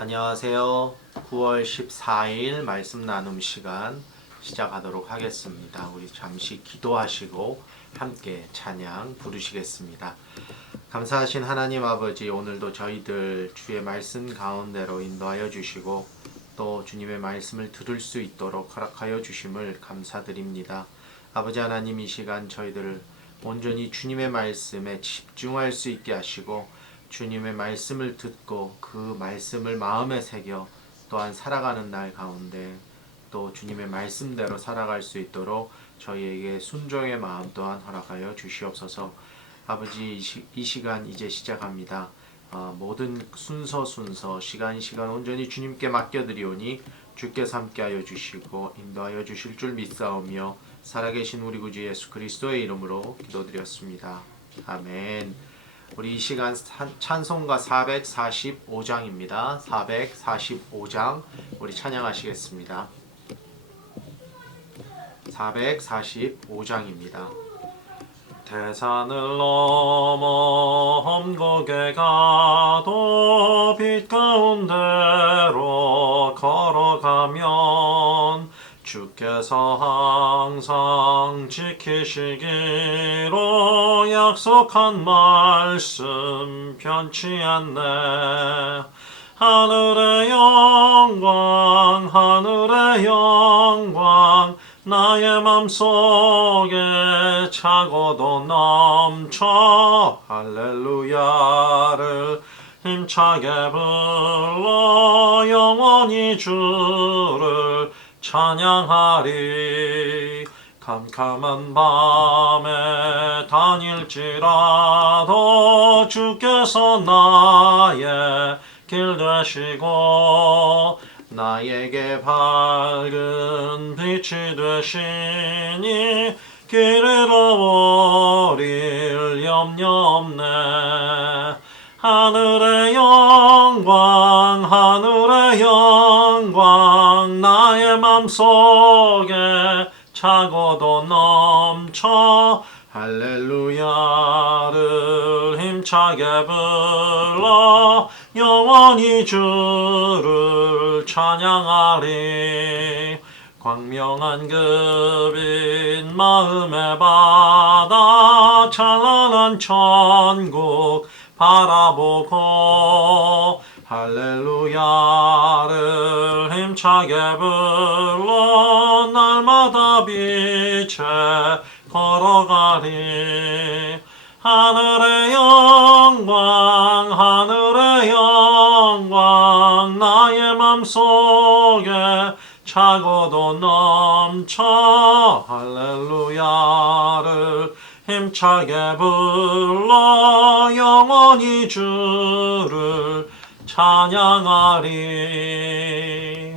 안녕하세요. 9월 14일 말씀 나눔 시간 시작하도록 하겠습니다. 우리 잠시 기도하시고 함께 찬양 부르시겠습니다. 감사하신 하나님 아버지, 오늘도 저희들 주의 말씀 가운데로 인도하여 주시고 또 주님의 말씀을 들을 수 있도록 허락하여 주심을 감사드립니다. 아버지 하나님, 이 시간 저희들을 온전히 주님의 말씀에 집중할 수 있게 하시고 주님의 말씀을 듣고 그 말씀을 마음에 새겨 또한 살아가는 날 가운데 또 주님의 말씀대로 살아갈 수 있도록 저희에게 순종의 마음 또한 허락하여 주시옵소서. 아버지, 이 시간 이제 시작합니다. 모든 순서 시간 온전히 주님께 맡겨드리오니 주께서 함께하여 주시고 인도하여 주실 줄 믿사오며 살아계신 우리 구주 예수 그리스도의 이름으로 기도드렸습니다. 아멘. 우리 이 시간 찬송가 445장입니다. 445장 우리 찬양하시겠습니다. 445장입니다. 대산을 넘어 험곡에 가도 빛 가운데로 걸어가면 주께서 항상 지키시기로 약속한 말씀 변치 않네. 하늘의 영광 나의 맘속에 차고도 넘쳐 할렐루야를 힘차게 불러 영원히 주를 찬양하리. 캄캄한 밤에 다닐지라도 주께서 나의 길 되시고 나에게 밝은 빛이 되시니 길 잃어버릴 염려 없네. 하늘의 영광 나의 맘속에 차고도 넘쳐 할렐루야를 힘차게 불러 영원히 주를 찬양하리. 광명한 그 빛 마음의 바다 찬란한 천국 바라보고 할렐루야를 힘차게 불러 날마다 빛에 걸어가리. 하늘의 영광 나의 맘속에 차고도 넘쳐 할렐루야를 힘차게 불러 영원히 주를 찬양하리.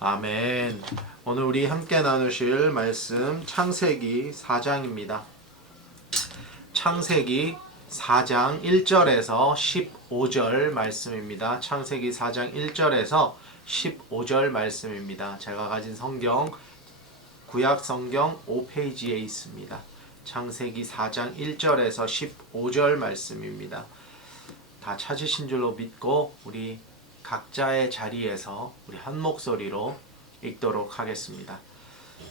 아멘. 오늘 우리 함께 나누실 말씀 창세기 4장입니다. 창세기 4장 1절에서 15절 말씀입니다. 창세기 4장 1절에서 15절 말씀입니다. 제가 가진 성경 구약 성경 5페이지에 있습니다. 창세기 4장 1절에서 15절 말씀입니다. 다 찾으신 줄로 믿고 우리 각자의 자리에서 우리 한 목소리로 읽도록 하겠습니다.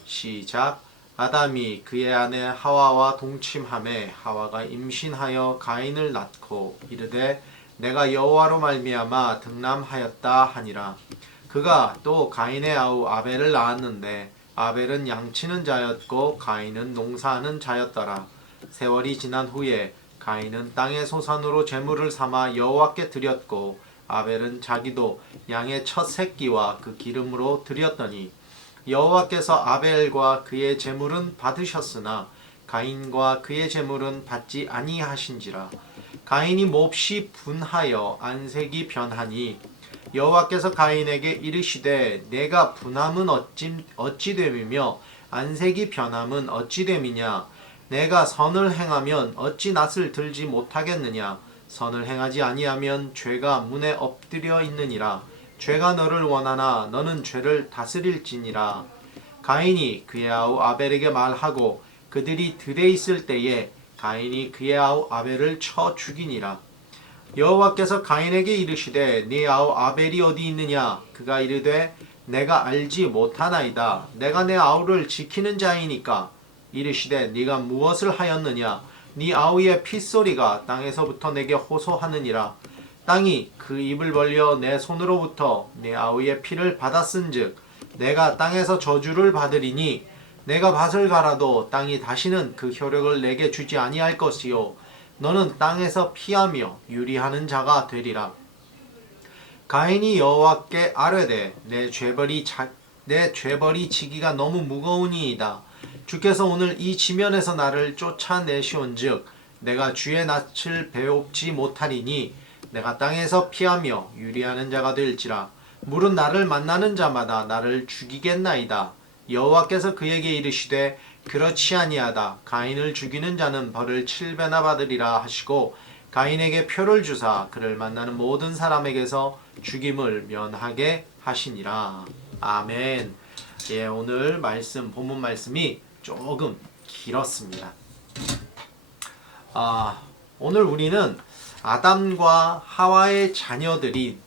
시작. 아담이 그의 아내 하와와 동침하매 하와가 임신하여 가인을 낳고 이르되 내가 여호와로 말미암아 등남하였다 하니라. 그가 또 가인의 아우 아벨을 낳았는데 아벨은 양치는 자였고 가인은 농사하는 자였더라. 세월이 지난 후에 가인은 땅의 소산으로 제물을 삼아 여호와께 드렸고 아벨은 자기도 양의 첫 새끼와 그 기름으로 드렸더니 여호와께서 아벨과 그의 제물은 받으셨으나 가인과 그의 제물은 받지 아니하신지라. 가인이 몹시 분하여 안색이 변하니 여호와께서 가인에게 이르시되 내가 분함은 어찌 됨이며 안색이 변함은 어찌 됨이냐. 내가 선을 행하면 어찌 낯을 들지 못하겠느냐. 선을 행하지 아니하면 죄가 문에 엎드려 있느니라. 죄가 너를 원하나 너는 죄를 다스릴지니라. 가인이 그의 아우 아벨에게 말하고 그들이 들에 있을 때에 가인이 그의 아우 아벨을 쳐 죽이니라. 여호와께서 가인에게 이르시되 네 아우 아벨이 어디 있느냐? 그가 이르되 내가 알지 못하나이다. 내가 내 아우를 지키는 자이니까. 이르시되 네가 무엇을 하였느냐? 네 아우의 핏소리가 땅에서부터 내게 호소하느니라. 땅이 그 입을 벌려 내 손으로부터 내 아우의 피를 받았은즉 내가 땅에서 저주를 받으리니 내가 밭을 갈아도 땅이 다시는 그 효력을 내게 주지 아니할 것이요 너는 땅에서 피하며 유리하는 자가 되리라. 가인이 여호와께 아뢰되 내 죄벌이 지기가 너무 무거우니이다. 주께서 오늘 이 지면에서 나를 쫓아내시온즉 내가 주의 낯을 배웁지 못하리니 내가 땅에서 피하며 유리하는 자가 될지라. 물은 나를 만나는 자마다 나를 죽이겠나이다. 여호와께서 그에게 이르시되 그렇지 아니하다. 가인을 죽이는 자는 벌을 7배나 받으리라 하시고 가인에게 표를 주사 그를 만나는 모든 사람에게서 죽임을 면하게 하시니라. 아멘. 예, 오늘 본문 말씀이 조금 길었습니다. 오늘 우리는 아담과 하와의 자녀들인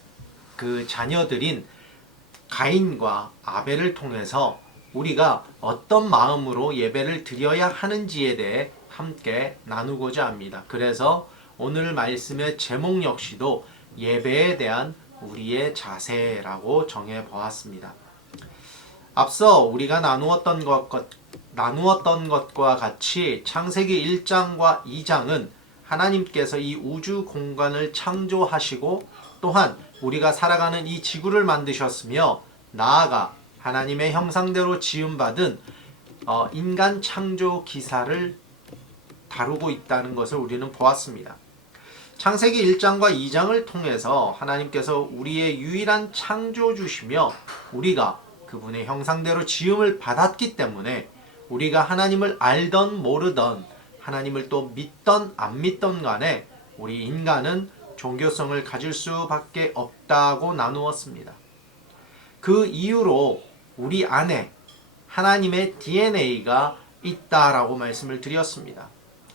가인과 아벨을 통해서 우리가 어떤 마음으로 예배를 드려야 하는지에 대해 함께 나누고자 합니다. 그래서 오늘 말씀의 제목 역시도 예배에 대한 우리의 자세라고 정해 보았습니다. 앞서 우리가 나누었던 것과 같이 창세기 1장과 2장은 하나님께서 이 우주 공간을 창조하시고 또한 우리가 살아가는 이 지구를 만드셨으며 나아가 하나님의 형상대로 지음받은 인간 창조 기사를 다루고 있다는 것을 우리는 보았습니다. 창세기 1장과 2장을 통해서 하나님께서 우리의 유일한 창조주시며 우리가 그분의 형상대로 지음을 받았기 때문에 우리가 하나님을 알던 모르던 하나님을 또 믿던 안 믿던 간에 우리 인간은 종교성을 가질 수밖에 없다고 나누었습니다. 그 이유로 우리 안에 하나님의 DNA가 있다라고 말씀을 드렸습니다.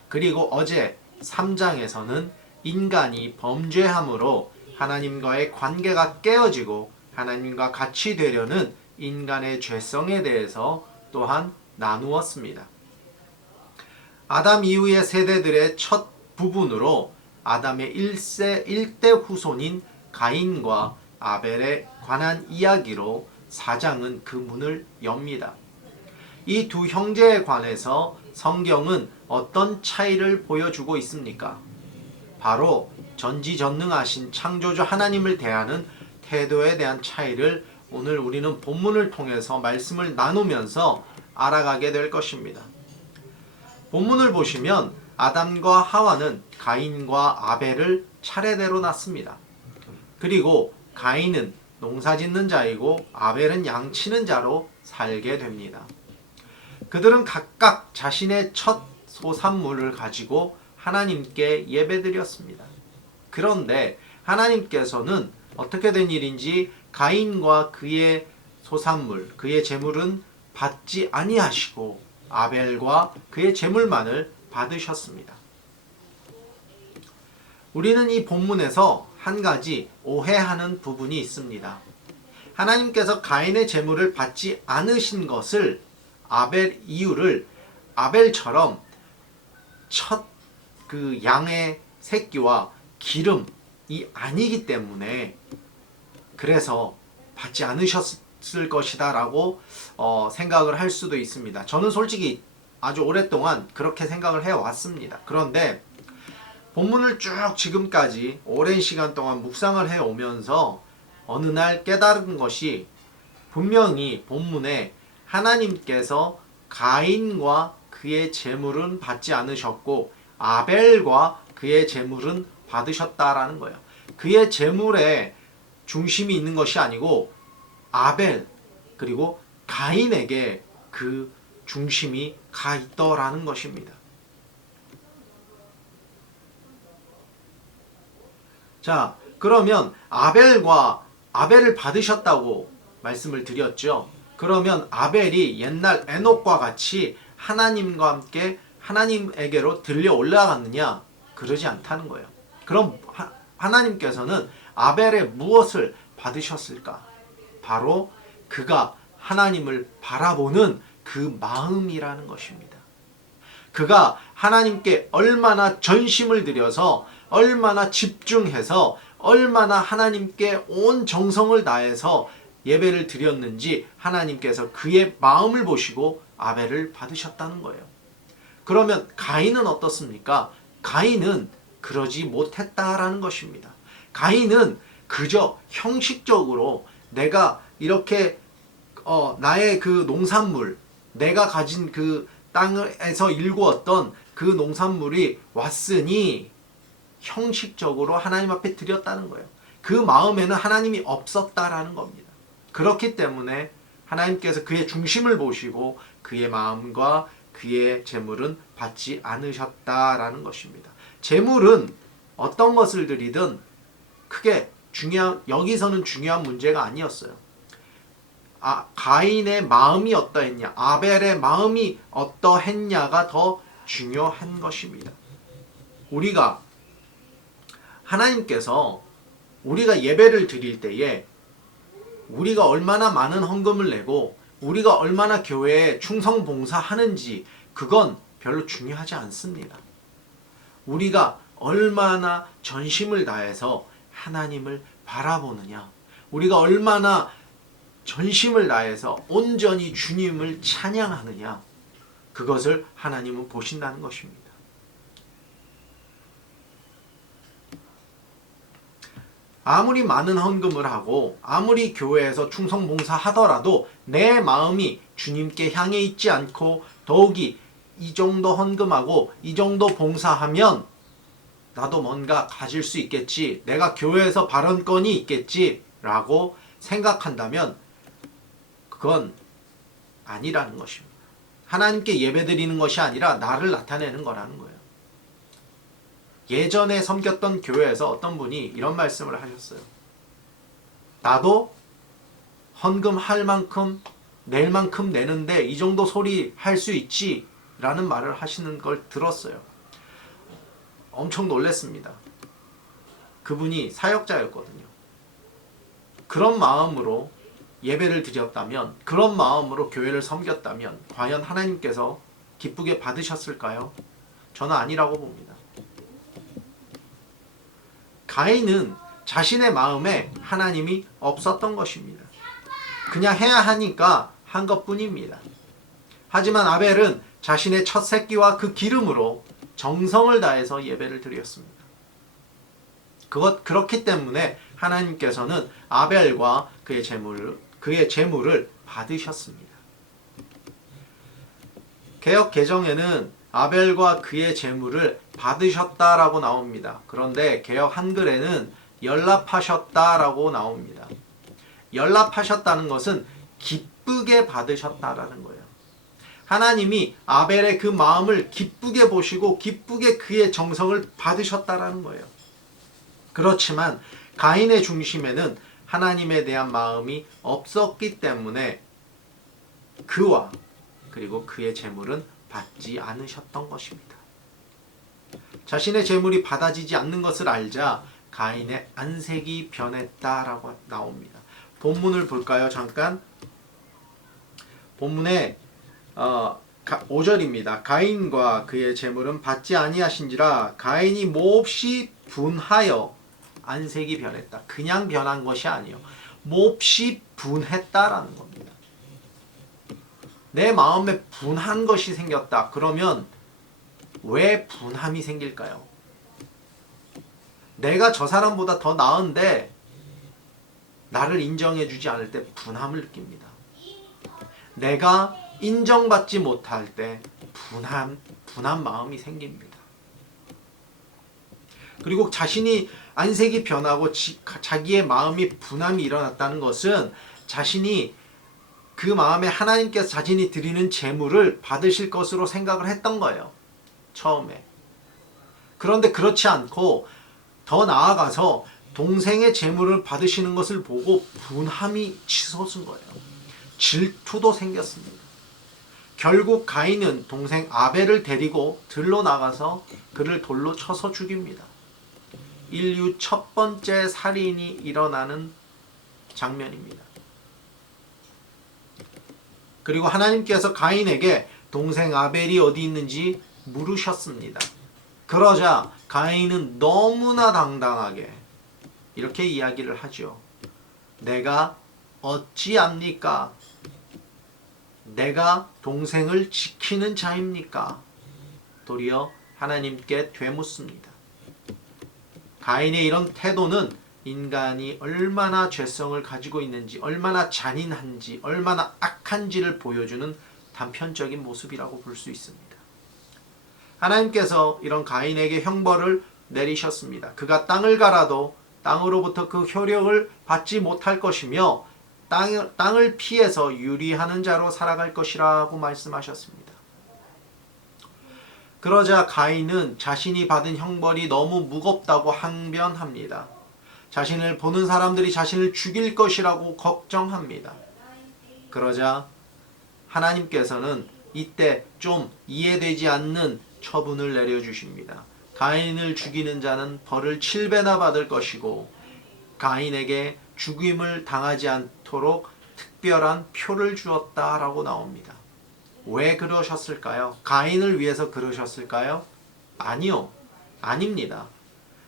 그리고 어제 3장에서는 인간이 범죄함으로 하나님과의 관계가 깨어지고 하나님과 같이 되려는 인간의 죄성에 대해서 또한 나누었습니다. 아담 이후의 세대들의 첫 부분으로 아담의 1대 후손인 가인과 아벨에 관한 이야기로 4장은 그 문을 엽니다. 이 두 형제에 관해서 성경은 어떤 차이를 보여주고 있습니까? 바로 전지전능하신 창조주 하나님을 대하는 태도에 대한 차이를 오늘 우리는 본문을 통해서 말씀을 나누면서 알아가게 될 것입니다. 본문을 보시면 아담과 하와는 가인과 아벨을 차례대로 낳습니다. 그리고 가인은 농사짓는 자이고 아벨은 양치는 자로 살게 됩니다. 그들은 각각 자신의 첫 소산물을 가지고 하나님께 예배드렸습니다. 그런데 하나님께서는 어떻게 된 일인지 가인과 그의 소산물, 그의 제물은 받지 아니하시고 아벨과 그의 제물만을 받으셨습니다. 우리는 이 본문에서 한 가지 오해하는 부분이 있습니다. 하나님께서 가인의 제물을 받지 않으신 것을 이유를 아벨처럼 첫 그 양의 새끼와 기름이 아니기 때문에 그래서 받지 않으셨을 것이다 라고 생각을 할 수도 있습니다. 저는 솔직히 아주 오랫동안 그렇게 생각을 해왔습니다. 그런데 본문을 쭉 지금까지 오랜 시간 동안 묵상을 해오면서 어느 날 깨달은 것이 분명히 본문에 하나님께서 가인과 그의 제물은 받지 않으셨고 아벨과 그의 제물은 받으셨다라는 거예요. 그의 제물에 중심이 있는 것이 아니고 아벨 그리고 가인에게 그 중심이 가 있더라는 것입니다. 자, 그러면 아벨을 받으셨다고 말씀을 드렸죠. 그러면 아벨이 옛날 에녹과 같이 하나님과 함께 하나님에게로 들려 올라갔느냐? 그러지 않다는 거예요. 그럼 하나님께서는 아벨의 무엇을 받으셨을까? 바로 그가 하나님을 바라보는 그 마음이라는 것입니다. 그가 하나님께 얼마나 전심을 들여서, 얼마나 집중해서, 얼마나 하나님께 온 정성을 다해서 예배를 드렸는지 하나님께서 그의 마음을 보시고 아벨을 받으셨다는 거예요. 그러면 가인은 어떻습니까? 가인은 그러지 못했다라는 것입니다. 가인은 그저 형식적으로 내가 이렇게 나의 그 농산물, 내가 가진 그 땅에서 일구었던 그 농산물이 왔으니 형식적으로 하나님 앞에 드렸다는 거예요. 그 마음에는 하나님이 없었다라는 겁니다. 그렇기 때문에 하나님께서 그의 중심을 보시고 그의 마음과 그의 재물은 받지 않으셨다라는 것입니다. 재물은 어떤 것을 드리든 크게 여기서는 중요한 문제가 아니었어요. 가인의 마음이 어떠했냐, 아벨의 마음이 어떠했냐가 더 중요한 것입니다. 하나님께서 우리가 예배를 드릴 때에 우리가 얼마나 많은 헌금을 내고 우리가 얼마나 교회에 충성 봉사하는지 그건 별로 중요하지 않습니다. 우리가 얼마나 전심을 다해서 하나님을 바라보느냐, 우리가 얼마나 전심을 다해서 온전히 주님을 찬양하느냐, 그것을 하나님은 보신다는 것입니다. 아무리 많은 헌금을 하고 아무리 교회에서 충성봉사 하더라도 내 마음이 주님께 향해 있지 않고 더욱이 이 정도 헌금하고 이 정도 봉사하면 나도 뭔가 가질 수 있겠지, 내가 교회에서 발언권이 있겠지 라고 생각한다면 그건 아니라는 것입니다. 하나님께 예배드리는 것이 아니라 나를 나타내는 거라는 거예요. 예전에 섬겼던 교회에서 어떤 분이 이런 말씀을 하셨어요. 나도 헌금할 만큼 낼 만큼 내는데 이 정도 소리 할 수 있지 라는 말을 하시는 걸 들었어요. 엄청 놀랐습니다. 그분이 사역자였거든요. 그런 마음으로 예배를 드렸다면, 그런 마음으로 교회를 섬겼다면 과연 하나님께서 기쁘게 받으셨을까요? 저는 아니라고 봅니다. 가인은 자신의 마음에 하나님이 없었던 것입니다. 그냥 해야 하니까 한 것뿐입니다. 하지만 아벨은 자신의 첫 새끼와 그 기름으로 정성을 다해서 예배를 드렸습니다. 그렇기 때문에 하나님께서는 아벨과 그의 재물을 받으셨습니다. 개역 개정에는 아벨과 그의 재물을 받으셨다라고 나옵니다. 그런데 개역 한글에는 연락하셨다라고 나옵니다. 연락하셨다는 것은 기쁘게 받으셨다라는 거예요. 하나님이 아벨의 그 마음을 기쁘게 보시고 기쁘게 그의 정성을 받으셨다라는 거예요. 그렇지만 가인의 중심에는 하나님에 대한 마음이 없었기 때문에 그와 그리고 그의 재물은 받지 않으셨던 것입니다. 자신의 재물이 받아지지 않는 것을 알자 가인의 안색이 변했다라고 나옵니다. 본문을 볼까요? 잠깐. 본문에 5절입니다. 가인과 그의 재물은 받지 아니하신지라 가인이 몹시 분하여 안색이 변했다. 그냥 변한 것이 아니에요. 몹시 분했다라는 겁니다. 내 마음에 분한 것이 생겼다. 그러면 왜 분함이 생길까요? 내가 저 사람보다 더 나은데 나를 인정해주지 않을 때 분함을 느낍니다. 내가 인정받지 못할 때 분한 마음이 생깁니다. 그리고 자신이 안색이 변하고 자기의 마음이 분함이 일어났다는 것은 자신이 그 마음에 하나님께서 자신이 드리는 재물을 받으실 것으로 생각을 했던 거예요. 처음에. 그런데 그렇지 않고 더 나아가서 동생의 재물을 받으시는 것을 보고 분함이 치솟은 거예요. 질투도 생겼습니다. 결국 가인은 동생 아벨을 데리고 들로 나가서 그를 돌로 쳐서 죽입니다. 인류 첫 번째 살인이 일어나는 장면입니다. 그리고 하나님께서 가인에게 동생 아벨이 어디 있는지 물으셨습니다. 그러자 가인은 너무나 당당하게 이렇게 이야기를 하죠. 내가 어찌 압니까? 내가 동생을 지키는 자입니까? 도리어 하나님께 되묻습니다. 가인의 이런 태도는 인간이 얼마나 죄성을 가지고 있는지, 얼마나 잔인한지, 얼마나 악한지를 보여주는 단편적인 모습이라고 볼 수 있습니다. 하나님께서 이런 가인에게 형벌을 내리셨습니다. 그가 땅을 갈아도 땅으로부터 그 효력을 받지 못할 것이며 땅을 피해서 유리하는 자로 살아갈 것이라고 말씀하셨습니다. 그러자 가인은 자신이 받은 형벌이 너무 무겁다고 항변합니다. 자신을 보는 사람들이 자신을 죽일 것이라고 걱정합니다. 그러자 하나님께서는 이때 좀 이해되지 않는 처분을 내려주십니다. 가인을 죽이는 자는 벌을 7배나 받을 것이고 가인에게 죽임을 당하지 않도록 특별한 표를 주었다라고 나옵니다. 왜 그러셨을까요? 가인을 위해서 그러셨을까요? 아니요. 아닙니다.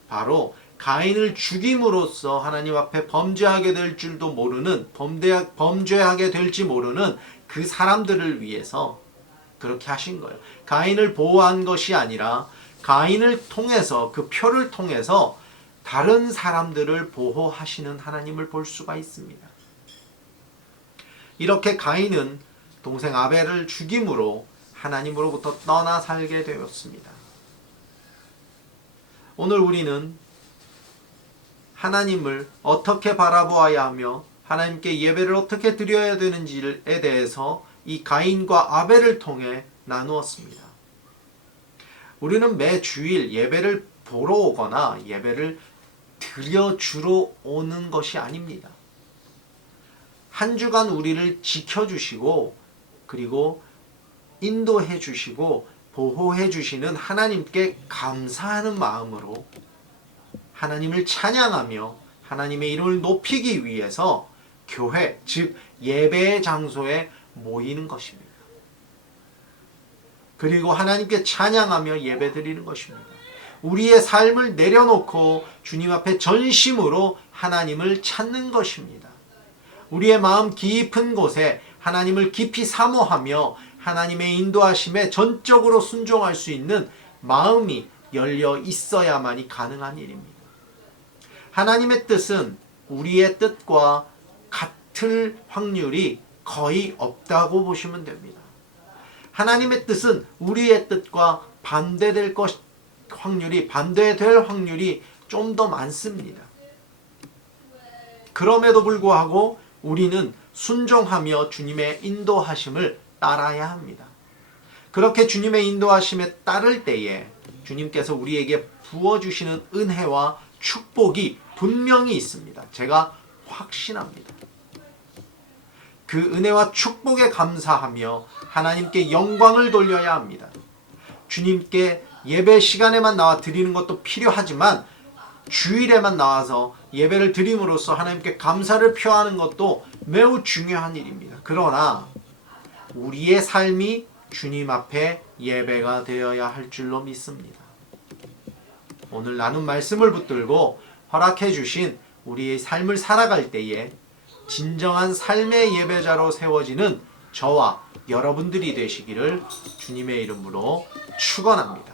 바로 가인을 죽임으로써 하나님 앞에 범죄하게 될 줄도 모르는, 범죄하게 될지 모르는 그 사람들을 위해서 그렇게 하신 거예요. 가인을 보호한 것이 아니라 가인을 통해서, 그 표를 통해서 다른 사람들을 보호하시는 하나님을 볼 수가 있습니다. 이렇게 가인은 동생 아벨을 죽임으로 하나님으로부터 떠나 살게 되었습니다. 오늘 우리는 하나님을 어떻게 바라보아야 하며 하나님께 예배를 어떻게 드려야 되는지에 대해서 이 가인과 아벨을 통해 나누었습니다. 우리는 매 주일 예배를 보러 오거나 예배를 드려주러 오는 것이 아닙니다. 한 주간 우리를 지켜주시고 그리고 인도해 주시고 보호해 주시는 하나님께 감사하는 마음으로 하나님을 찬양하며 하나님의 이름을 높이기 위해서 교회, 즉 예배의 장소에 모이는 것입니다. 그리고 하나님께 찬양하며 예배드리는 것입니다. 우리의 삶을 내려놓고 주님 앞에 전심으로 하나님을 찾는 것입니다. 우리의 마음 깊은 곳에 하나님을 깊이 사모하며 하나님의 인도하심에 전적으로 순종할 수 있는 마음이 열려 있어야만이 가능한 일입니다. 하나님의 뜻은 우리의 뜻과 같을 확률이 거의 없다고 보시면 됩니다. 하나님의 뜻은 우리의 뜻과 반대될 확률이 좀 더 많습니다. 그럼에도 불구하고 우리는 순종하며 주님의 인도하심을 따라야 합니다. 그렇게 주님의 인도하심에 따를 때에 주님께서 우리에게 부어주시는 은혜와 축복이 분명히 있습니다. 제가 확신합니다. 그 은혜와 축복에 감사하며 하나님께 영광을 돌려야 합니다. 주님께 예배 시간에만 나와 드리는 것도 필요하지만 주일에만 나와서 예배를 드림으로써 하나님께 감사를 표하는 것도 매우 중요한 일입니다. 그러나 우리의 삶이 주님 앞에 예배가 되어야 할 줄로 믿습니다. 오늘 나눈 말씀을 붙들고 허락해 주신 우리의 삶을 살아갈 때에 진정한 삶의 예배자로 세워지는 저와 여러분들이 되시기를 주님의 이름으로 축원합니다.